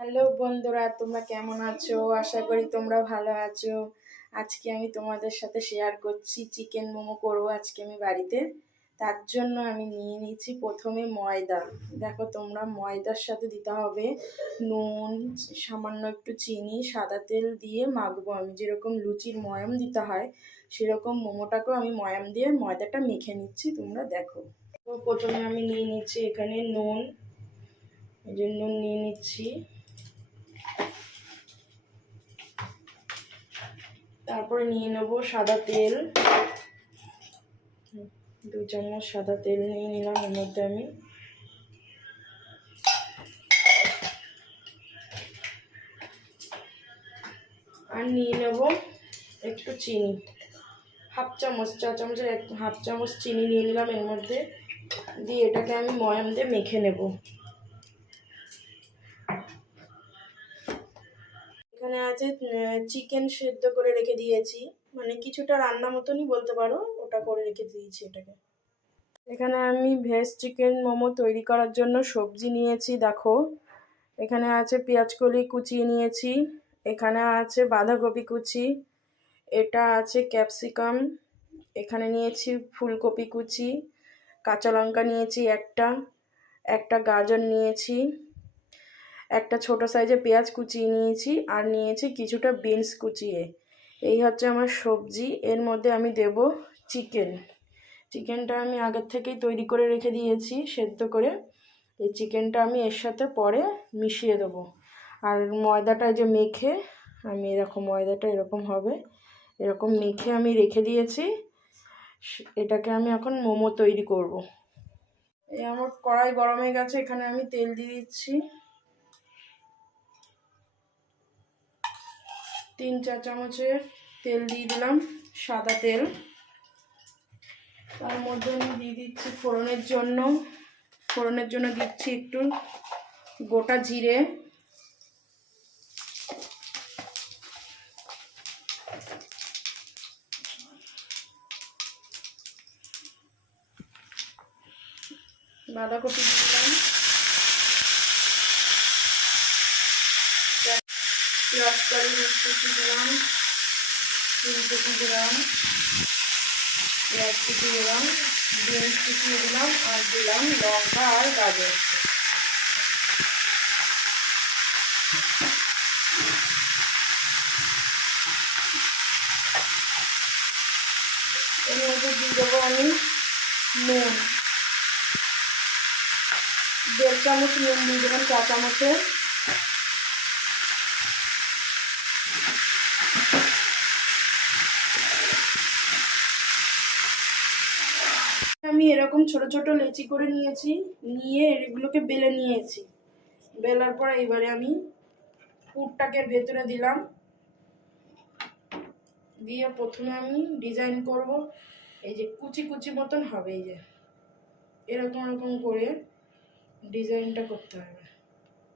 Hello বন্ধুরা, তোমরা কেমন আছো? আশা করি তোমরা ভালো আছো। আজকে আমি তোমাদের সাথে শেয়ার করছি চিকেন মোমো করবো আজকে আমি বাড়িতে। তার জন্য আমি নিয়ে নিয়েছি প্রথমে ময়দা। দেখো তোমরা, ময়দার সাথে দিতে হবে নুন, সামান্য একটু চিনি, সাদা তেল দিয়ে মাখবো। আমি যেরকম লুচির ময়াম দিতে হয় সেরকম মোমোটাকেও আমি ময়াম দিয়ে ময়দাটা মেখে নিচ্ছি, তোমরা দেখো। তো প্রথমে আমি নিয়ে নিচ্ছি এখানে নুন, এই যে নুন নিয়ে নিচ্ছি। তারপরে নিয়ে নেবো সাদা তেল, 2 চামচ সাদা তেল নিয়ে নিলাম। এর মধ্যে আমি আর নিয়ে নেবো একটু চিনি, হাফ চামচ, 4 চামচের হাফ চামচ চিনি নিয়ে নিলাম এর মধ্যে দিয়ে এটাকে আমি ময়াম দিয়ে মেখে নেব। এখানে আছে চিকেন সেদ্ধ করে রেখে দিয়েছি, মানে কিছুটা রান্না মতনই বলতে পারো, ওটা করে রেখে দিয়েছি এটাকে। এখানে আমি ভেজ চিকেন মোমো তৈরি করার জন্য সবজি নিয়েছি। দেখো, এখানে আছে পেঁয়াজ কলি কুচিয়ে নিয়েছি, এখানে আছে বাঁধাকপি কুচি, এটা আছে ক্যাপসিকাম, এখানে নিয়েছি ফুলকপি কুচি, কাঁচা লঙ্কা নিয়েছি একটা গাজর নিয়েছি, একটা ছোট সাইজের পেঁয়াজ কুচিয়ে নিয়েছি, আর নিয়েছি কিছুটা বিনস কুচিয়ে। এই হচ্ছে আমার সবজি। এর মধ্যে আমি দেব চিকেনটা আমি আগের থেকেই তৈরি করে রেখে দিয়েছি সেদ্ধ করে। এই চিকেনটা আমি এর সাথে পরে মিশিয়ে দেবো। আর ময়দাটা যে মেখে আমি এরকম, ময়দাটা এরকম হবে, এরকম মেখে আমি রেখে দিয়েছি। এটাকে আমি এখন মোমো তৈরি করব। এই আমার কড়াই গরম হয়ে গেছে, এখানে আমি তেল দিয়ে দিচ্ছি। 3-4 চামচের তেল দিয়ে দিলাম, সাদা তেল। তার মধ্যে আমি দিয়ে দিচ্ছি ফোড়নের জন্য দিচ্ছি একটু গোটা জিরে, বাঁধাকপি দিলাম, পেঁয়াজ কালি কুচি দিলাম, ফুলকপি দিলাম, পেঁয়াজ কুচি দিলাম, বিনস কুচি দিলাম, আর দিলাম লঙ্কা আর গাজর। এর মধ্যে দিয়ে দেবো আমি নুন, 1.5 চামচ নুন দিয়ে দেবেন 4 চামচের। আমি এরকম ছোট ছোট লেচি করে নিয়ে এগুলোকে বেলে নিয়েছি। বেলার পর এবারে আমি পুরটাকে ভেতরে দিলাম, দিয়ে প্রথমে আমি ডিজাইন করব। এই যে কুচি কুচি মতন হবে, এই যে এরকম এরকম করে ডিজাইনটা করতে হবে।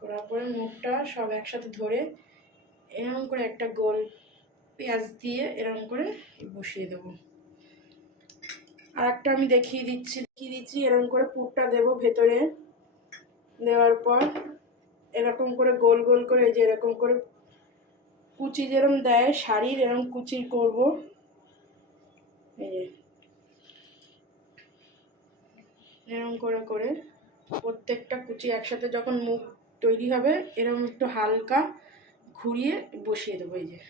করার পরে মুখটা সব একসাথে ধরে এরকম করে একটা গোল পেঁয়াজ দিয়ে এরকম করে বসিয়ে দেবো। আর একটা আমি দেখিয়ে দিচ্ছি এরকম করে পুরটা দেব ভেতরে। দেওয়ার পর এরকম করে গোল গোল করে, এই যে এরকম করে কুচি যেরকম দেয় শাড়ির, এরকম কুচি করব। এই যে এরকম করে করে প্রত্যেকটা কুচি একসাথে যখন মুখ তৈরি হবে এরকম একটু হালকা ঘুরিয়ে বসিয়ে দেবো। এই যে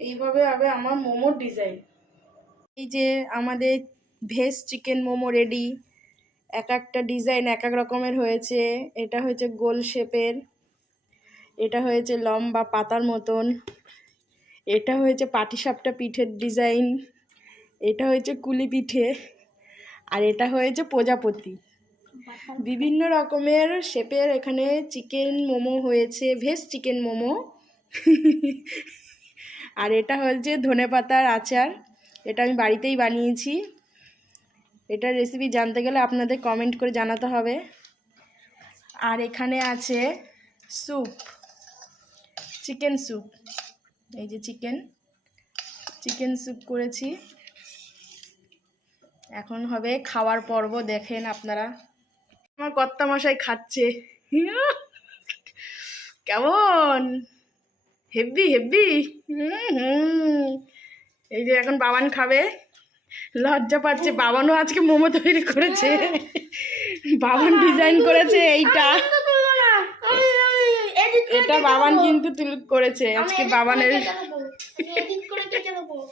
এইভাবে হবে আমার মোমোর ডিজাইন। এই যে আমাদের ভেজ চিকেন মোমো রেডি। এক একটা ডিজাইন এক এক রকমের হয়েছে। এটা হয়েছে গোল শেপের, এটা হয়েছে লম্বা পাতার মতন, এটা হয়েছে পাটিসাপটা পিঠের ডিজাইন, এটা হয়েছে কুলি পিঠে, আর এটা হয়েছে প্রজাপতি। বিভিন্ন রকমের শেপের এখানে চিকেন মোমো হয়েছে, ভেজ চিকেন মোমো। আর এটা হচ্ছে ধনেপাতার আচার, এটা আমি বাড়িতেই বানিয়েছি। এটার রেসিপি জানতে গেলে আপনাদের কমেন্ট করে জানাতে হবে। আর এখানে আছে স্যুপ, চিকেন স্যুপ। এই যে চিকেন স্যুপ করেছি। এখন হবে খাওয়ার পর্ব, দেখেন আপনারা। আমার কর্তামশাই খাচ্ছে। কেমন? হেব্বি হেব্বি। এই যে এখন বাবান খাবে, লজ্জা পাচ্ছে। বাবানও আজকে মোমো তৈরি করেছে, বাবান ডিজাইন করেছে এইটা। এটা বাবান কিন্তু করেছে আজকে বাবানের।